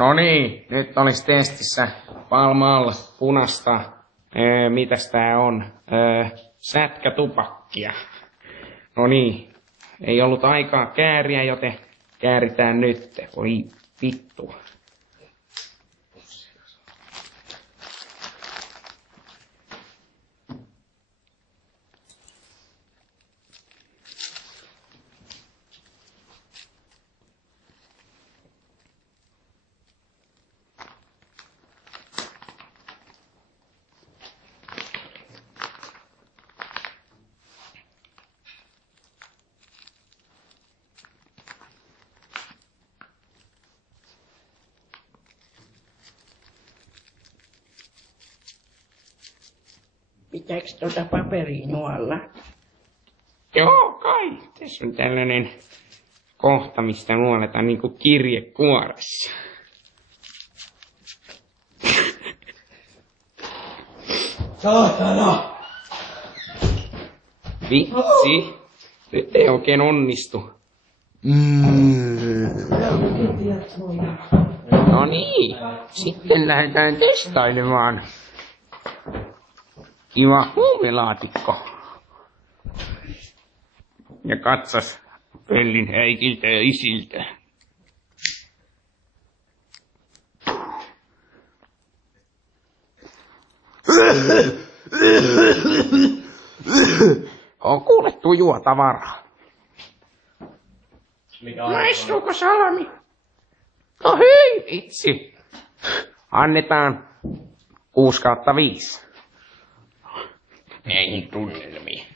No niin, nyt olisi testissä Pall Mall punasta. Mitäs tää on? Sätkätupakkia. No niin, ei ollut aikaa kääriä, joten kääritään nyt. Voi vittu. Pitääkö tuota paperia nuolla? Joo, kai. Tässä on tällainen kohta, mistä nuoletaan niinku kirjekuoressa. Saatana! Vitsi. Nyt ei oikein onnistu. No niin, sitten lähdetään testailemaan. Kiva huumelaatikko. Ja katsas Pellin äikiltä ja isiltä. On kuulettu juotavaraa. Maistuuko salami? No hyi vitsi. Annetaan 6/5. Näihin tunnelmiin.